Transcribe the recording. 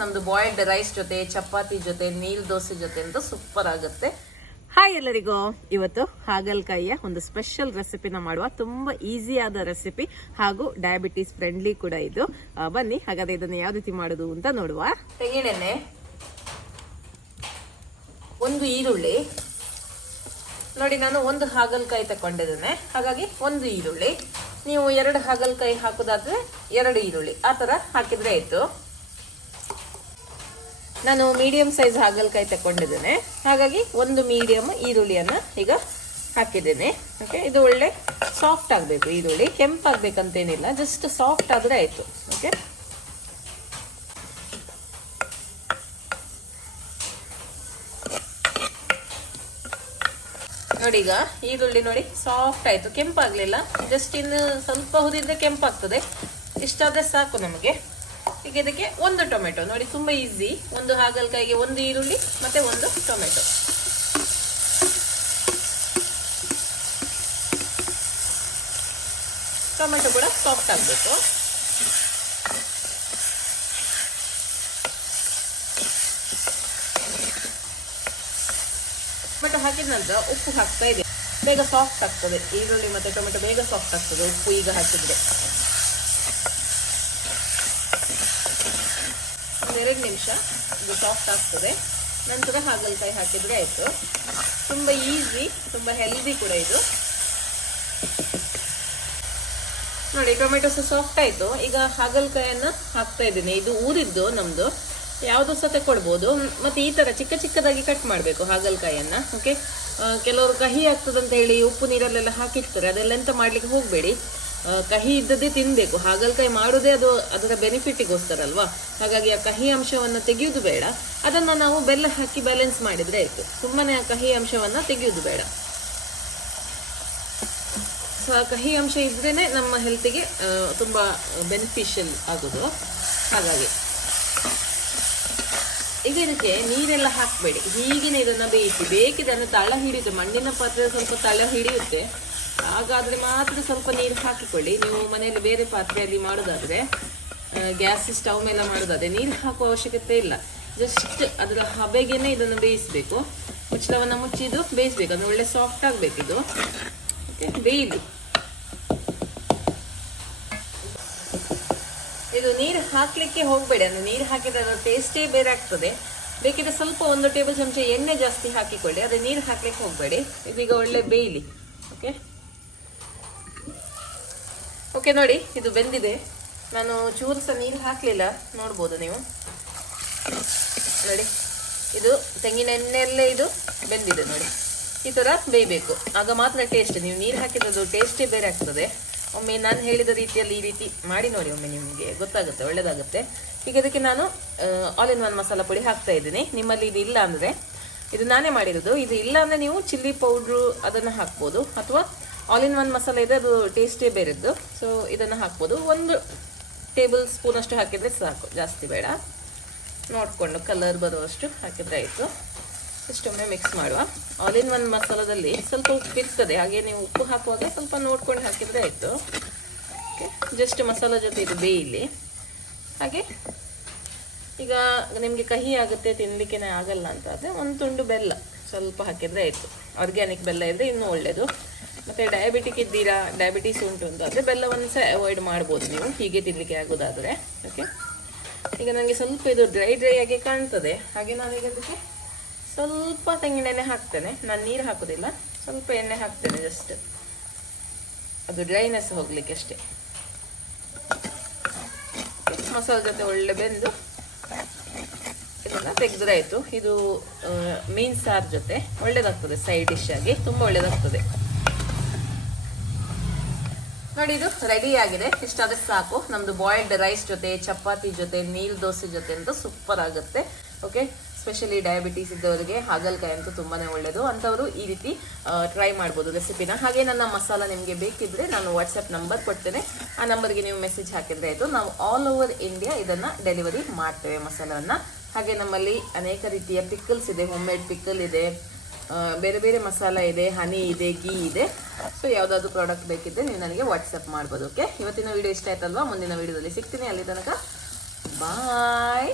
ನಮ್ದು boiled rice ಜೊತೆ ಚಪಾತಿ ಜೊತೆ ನೀರು ದೋಸೆ ಜೊತೆ ಅಂತ ಸೂಪರ್ ಆಗುತ್ತೆ. ಹಾಯ್ ಎಲ್ಲರಿಗೂ, ಇವತ್ತು ಹಾಗಲಕಾಯಿಯ ಒಂದು ಸ್ಪೆಷಲ್ ರೆಸಿಪಿನ ಮಾಡುವ. ತುಂಬಾ ಈಸಿ ಆದ ರೆಸಿಪಿ ಹಾಗೂ ಡಯಾಬಿಟಿಸ್ ಫ್ರೆಂಡ್ಲಿ ಕೂಡ ಇದು. ಬನ್ನಿ ಹಾಗಾದ್ರೆ ಇದನ್ನ ಯಾವ ರೀತಿ ಮಾಡೋದು ಅಂತ ನೋಡುವ. ತೆಂಗಿನೆಣ್ಣೆ, ಒಂದು ಈರುಳ್ಳಿ ನೋಡಿ, ನಾನು ಒಂದು ಹಾಗಲಕಾಯಿ ತಕೊಂಡಿದ್ದೇನೆ, ಹಾಗಾಗಿ ಒಂದು ಈರುಳ್ಳಿ. ನೀವು 2 ಹಾಗಲಕಾಯಿ ಹಾಕೋದಾದ್ರೆ 2 ಈರುಳ್ಳಿ ಆ ತರ ಹಾಕಿದ್ರೆ ಆಯ್ತು. ನಾನು ಮೀಡಿಯಂ ಸೈಜ್ ಹಾಗಲಕಾಯಿ ತಕೊಂಡಿದ್ದೇನೆ, ಹಾಗಾಗಿ ಒಂದು ಮೀಡಿಯಂ ಈರುಳ್ಳಿಯನ್ನ ಈಗ ಹಾಕಿದ್ದೇನೆ. ಓಕೆ, ಇದು ಒಳ್ಳೆ ಸಾಫ್ಟ್ ಆಗಬೇಕು. ಈರುಳ್ಳಿ ಕೆಂಪಾಗಬೇಕಂತೇನಿಲ್ಲ, ಜಸ್ಟ್ ಸಾಫ್ಟ್ ಆದ್ರೆ ಆಯ್ತು. ಓಕೆ, ನೋಡಿ ಈಗ ಈರುಳ್ಳಿ ನೋಡಿ ಸಾಫ್ಟ್ ಆಯ್ತು, ಕೆಂಪಾಗ್ಲಿಲ್ಲ. ಜಸ್ಟ್ ಇನ್ನು ಸ್ವಲ್ಪ ಹುರಿದ್ರೆ ಕೆಂಪಾಗ್ತದೆ, ಇಷ್ಟಾದ್ರೆ ಸಾಕು ನಮಗೆ. ಈಗ ಇದಕ್ಕೆ ಒಂದು ಟೊಮೆಟೊ ನೋಡಿ, ತುಂಬಾ ಈಸಿ. ಒಂದು ಹಾಗಲಕಾಯಿಗೆ ಒಂದು ಈರುಳ್ಳಿ ಮತ್ತೆ ಒಂದು ಟೊಮೆಟೊ. ಟೊಮೆಟೊ ಕೂಡ ಸಾಫ್ಟ್ ಆಗ್ಬೇಕು. ಟೊಮೆಟೊ ಹಾಕಿದ ನಂತರ ಉಪ್ಪು ಹಾಕ್ತಾ ಇದೆ. ಬೇಗ ಸಾಫ್ಟ್ ಆಗ್ತದೆ ಈರುಳ್ಳಿ ಮತ್ತೆ ಟೊಮೆಟೊ, ಬೇಗ ಸಾಫ್ಟ್ ಆಗ್ತದೆ ಉಪ್ಪು ಈಗ ಹಾಕಿದ್ರೆ. 2 ನಿಮಿಷ ಇದು ಸಾಫ್ಟ್ ಆಗ್ತದೆ, ನಂತರ ಹಾಗಲಕಾಯಿ ಹಾಕಿದ್ರೆ ಆಯ್ತು. ತುಂಬಾ ಈಸಿ, ತುಂಬಾ ಹೆಲ್ದಿ ಕೂಡ ಇದು. ನೋಡಿ ಟೊಮೆಟೊ ಸಹ ಸಾಫ್ಟ್ ಆಯ್ತು. ಈಗ ಹಾಗಲಕಾಯಿಯನ್ನ ಹಾಕ್ತಾ ಇದ್ದೀನಿ. ಇದು ಊರಿದ್ದು ನಮ್ದು, ಯಾವ್ದು ಸಹ ತಕೊಳ್ಬಹುದು. ಮತ್ತೆ ಈ ತರ ಚಿಕ್ಕ ಚಿಕ್ಕದಾಗಿ ಕಟ್ ಮಾಡಬೇಕು ಹಾಗಲಕಾಯಿಯನ್ನ. ಓಕೆ, ಕೆಲವರು ಕಹಿ ಆಗ್ತದಂತ ಹೇಳಿ ಉಪ್ಪು ನೀರಲ್ಲೆಲ್ಲ ಹಾಕಿರ್ತಾರೆ, ಅದೆಲ್ಲ ಎಂತ ಮಾಡ್ಲಿಕ್ಕೆ ಹೋಗ್ಬೇಡಿ. ಕಹಿ ಇದ್ದದ್ದೇ ತಿನ್ಬೇಕು. ಹಾಗಲಕಾಯಿ ಮಾಡೋದೇ ಅದು ಅದರ ಬೆನಿಫಿಟ್ಗೋಸ್ಕರ ಅಲ್ವಾ, ಹಾಗಾಗಿ ಆ ಕಹಿ ಅಂಶವನ್ನ ತೆಗೆಯುವುದು ಬೇಡ. ಅದನ್ನ ನಾವು ಬೆಲ್ಲ ಹಾಕಿ ಬ್ಯಾಲೆನ್ಸ್ ಮಾಡಿದ್ರೆ ಆಯ್ತು. ಸುಮ್ಮನೆ ಆ ಕಹಿ ಅಂಶವನ್ನ ತೆಗೆಯುವುದು ಬೇಡ. ಸೊ ಆ ಕಹಿ ಅಂಶ ಇದ್ರೇನೆ ನಮ್ಮ ಹೆಲ್ತಿಗೆ ತುಂಬಾ ಬೆನಿಫಿಷಿಯಲ್ ಆಗೋದು. ಹಾಗಾಗಿ ಈಗ ಇದಕ್ಕೆ ನೀರೆಲ್ಲ ಹಾಕಬೇಡಿ, ಹೀಗಿನ ಇದನ್ನ ಬೇಯಿಸಿ. ಬೇಕಿದ್ರೆ ತಳ ಹಿಡಿಯುತ್ತೆ, ಮಣ್ಣಿನ ಪಾತ್ರೆ ಸ್ವಲ್ಪ ತಳ ಹಿಡಿಯುತ್ತೆ, ಹಾಗಾದ್ರೆ ಮಾತ್ರ ಸ್ವಲ್ಪ ನೀರು ಹಾಕಿಕೊಳ್ಳಿ. ನೀವು ಮನೆಯಲ್ಲಿ ಬೇರೆ ಪಾತ್ರೆಯಲ್ಲಿ ಮಾಡೋದಾದ್ರೆ, ಗ್ಯಾಸ್ ಸ್ಟವ್ ಮೇಲೆ ಮಾಡೋದಾದ್ರೆ ನೀರು ಹಾಕುವ ಅವಶ್ಯಕತೆ ಇಲ್ಲ. ಜಸ್ಟ್ ಅದರ ಹಬೆಗೆನೆ ಇದನ್ನು ಬೇಯಿಸಬೇಕು. ಮುಚ್ಚಳವನ್ನ ಮುಚ್ಚಿದ್ದು ಬೇಯಿಸ್ಬೇಕು, ಅಂದ್ರೆ ಒಳ್ಳೆ ಸಾಫ್ಟ್ ಆಗ್ಬೇಕಿದು. ಓಕೆ, ಬೇಯಿಲಿ. ಇದು ನೀರು ಹಾಕ್ಲಿಕ್ಕೆ ಹೋಗ್ಬೇಡಿ, ಅಂದ್ರೆ ನೀರು ಹಾಕಿದ್ರೆ ಅದರ ಟೇಸ್ಟೇ ಬೇರೆ ಆಗ್ತದೆ. ಬೇಕಿದ್ರೆ ಸ್ವಲ್ಪ 1 ಟೇಬಲ್ ಚಮಚ ಎಣ್ಣೆ ಜಾಸ್ತಿ ಹಾಕಿಕೊಳ್ಳಿ, ಅದೇ ನೀರು ಹಾಕ್ಲಿಕ್ಕೆ ಹೋಗ್ಬೇಡಿ. ಇದೀಗ ಒಳ್ಳೆ ಬೇಯಲಿ. ಓಕೆ ಓಕೆ, ನೋಡಿ ಇದು ಬೆಂದಿದೆ. ನಾನು ಚೂರು ಸಹ ನೀರು ಹಾಕ್ಲಿಲ್ಲ, ನೋಡ್ಬೋದು ನೀವು. ನೋಡಿ ಇದು ತೆಂಗಿನ ಎಣ್ಣೆಯಲ್ಲೇ ಇದು ಬೆಂದಿದೆ. ನೋಡಿ ಈ ತರ ಬೇಯಬೇಕು, ಆಗ ಮಾತ್ರ ಟೇಸ್ಟ್. ನೀವು ನೀರು ಹಾಕಿದ್ದು ಟೇಸ್ಟೇ ಬೇರೆ ಆಗ್ತದೆ. ಒಮ್ಮೆ ನಾನು ಹೇಳಿದ ರೀತಿಯಲ್ಲಿ ಈ ರೀತಿ ಮಾಡಿ ನೋಡಿ, ಒಮ್ಮೆ ನಿಮಗೆ ಗೊತ್ತಾಗುತ್ತೆ, ಒಳ್ಳೇದಾಗುತ್ತೆ. ಈಗ ಇದಕ್ಕೆ ನಾನು ಆಲ್ ಇನ್ ಒನ್ ಮಸಾಲ ಪುಡಿ ಹಾಕ್ತಾ ಇದ್ದೀನಿ. ನಿಮ್ಮಲ್ಲಿ ಇದು ಇಲ್ಲ ಅಂದರೆ, ಇದು ನಾನೇ ಮಾಡಿರೋದು. ಇದು ಇಲ್ಲ ಅಂದರೆ ನೀವು ಚಿಲ್ಲಿ ಪೌಡ್ರು ಅದನ್ನು ಹಾಕ್ಬೋದು, ಅಥವಾ ಆಲ್ ಇನ್ ಒನ್ ಮಸಾಲ ಇದೆ, ಅದು ಟೇಸ್ಟೇ ಬೇರೆದ್ದು. ಸೊ ಇದನ್ನು ಹಾಕ್ಬೋದು. 1 ಟೇಬಲ್ ಸ್ಪೂನ್ ಅಷ್ಟು ಹಾಕಿದರೆ ಸಾಕು, ಜಾಸ್ತಿ ಬೇಡ. ನೋಡಿಕೊಂಡು ಕಲರ್ ಬರುವಷ್ಟು ಹಾಕಿದರೆ ಆಯಿತು. ಇಷ್ಟೊಮ್ಮೆ ಮಿಕ್ಸ್ ಮಾಡುವ. ಆಲ್ ಇನ್ ಒನ್ ಮಸಾಲದಲ್ಲಿ ಸ್ವಲ್ಪ ಉಪ್ಪು ಇರ್ತದೆ, ಹಾಗೆ ನೀವು ಉಪ್ಪು ಹಾಕುವಾಗ ಸ್ವಲ್ಪ ನೋಡ್ಕೊಂಡು ಹಾಕಿದರೆ ಆಯಿತು. ಓಕೆ, ಜಸ್ಟ್ ಮಸಾಲ ಜೊತೆ ಇದು ಬೇಯಲಿ. ಹಾಗೆ ಈಗ ನಿಮಗೆ ಕಹಿ ಆಗುತ್ತೆ, ತಿನ್ನಲಿಕ್ಕೆ ಆಗಲ್ಲ ಅಂತ ಆದರೆ 1 ತುಂಡು ಬೆಲ್ಲ ಸ್ವಲ್ಪ ಹಾಕಿದರೆ ಆಯಿತು. ಆರ್ಗ್ಯಾನಿಕ್ ಬೆಲ್ಲ ಇದ್ದರೆ ಇನ್ನೂ ಒಳ್ಳೆಯದು. ಮತ್ತು ಡಯಾಬಿಟೀಸ್ ಉಂಟು ಅಂತ ಆದರೆ ಬೆಲ್ಲವನ್ನು ಸಹ ಅವಾಯ್ಡ್ ಮಾಡ್ಬೋದು ನೀವು, ಹೀಗೆ ತಿನ್ನಲಿಕ್ಕೆ ಆಗೋದಾದರೆ. ಓಕೆ, ಈಗ ನನಗೆ ಸ್ವಲ್ಪ ಇದು ಡ್ರೈ ಆಗಿ ಕಾಣ್ತದೆ, ಹಾಗೆ ನಾನೀಗ ಅದಕ್ಕೆ ಸ್ವಲ್ಪ ತೆಂಗಿನೆಣ್ಣೆ ಹಾಕ್ತೇನೆ. ನಾನು ನೀರು ಹಾಕೋದಿಲ್ಲ, ಸ್ವಲ್ಪ ಎಣ್ಣೆ ಹಾಕ್ತೇನೆ, ಜಸ್ಟ್ ಅದು ಡ್ರೈನೆಸ್ ಹೋಗ್ಲಿಕ್ಕೆ ಅಷ್ಟೇ. ಮಸಾಲೆ ಜೊತೆ ಒಳ್ಳೆ ಬೆಂದು ಇದನ್ನ ತೆಗೆದ್ರೆ ಆಯಿತು. ಇದು ಮೀನ್ ಸಾರು ಜೊತೆ ಒಳ್ಳೇದಾಗ್ತದೆ, ಸೈಡ್ ಡಿಶ್ ಆಗಿ ತುಂಬ ಒಳ್ಳೇದಾಗ್ತದೆ. ನೋಡಿ ಇದು ರೆಡಿ ಆಗಿದೆ. ಇಷ್ಟಾದ್ರೆ ಸಾಕು. ನಮ್ದು ಬಾಯ್ಲ್ಡ್ ರೈಸ್ ಜೊತೆ ಚಪಾತಿ ಜೊತೆ ನೀರು ದೋಸೆ ಜೊತೆ ಅಂತ ಸೂಪರ್ ಆಗುತ್ತೆ. ಓಕೆ, ಸ್ಪೆಷಲಿ ಡಯಾಬಿಟೀಸ್ ಇದ್ದವರಿಗೆ ಹಾಗಲಕಾಯಿ ಅಂತೂ ತುಂಬಾನೇ ಒಳ್ಳೆಯದು. ಅಂಥವರು ಈ ರೀತಿ ಟ್ರೈ ಮಾಡ್ಬೋದು ರೆಸಿಪಿನ. ಹಾಗೆ ನನ್ನ ಮಸಾಲ ನಿಮಗೆ ಬೇಕಿದ್ರೆ ನಾನು ವಾಟ್ಸಪ್ ನಂಬರ್ ಕೊಡ್ತೇನೆ, ಆ ನಂಬರ್ಗೆ ನೀವು ಮೆಸೇಜ್ ಹಾಕಿದ್ರೆ ಆಯಿತು. ನಾವು ಆಲ್ ಓವರ್ ಇಂಡಿಯಾ ಇದನ್ನು ಡೆಲಿವರಿ ಮಾಡ್ತೇವೆ ಮಸಾಲವನ್ನು. ಹಾಗೆ ನಮ್ಮಲ್ಲಿ ಅನೇಕ ರೀತಿಯ ಪಿಕ್ಕಲ್ಸ್ ಇದೆ, ಹೋಮ್ ಮೇಡ್ ಪಿಕ್ಕಲ್ ಇದೆ, ಬೇರೆ ಬೇರೆ ಮಸಾಲ ಇದೆ, ಹನಿ ಇದೆ, ಗೀ ಇದೆ. ಸೊ ಯಾವುದಾದ್ರು ಪ್ರಾಡಕ್ಟ್ ಬೇಕಿದ್ರೆ ನೀವು ನನಗೆ ವಾಟ್ಸಪ್ ಮಾಡ್ಬೋದು. ಓಕೆ, ಇವತ್ತಿನ ವಿಡಿಯೋ ಇಷ್ಟ ಆಯ್ತಲ್ವಾ? ಮುಂದಿನ ವಿಡಿಯೋದಲ್ಲಿ ಸಿಗ್ತೀನಿ. ಅಲ್ಲಿ ತನಕ ಬಾಯ್.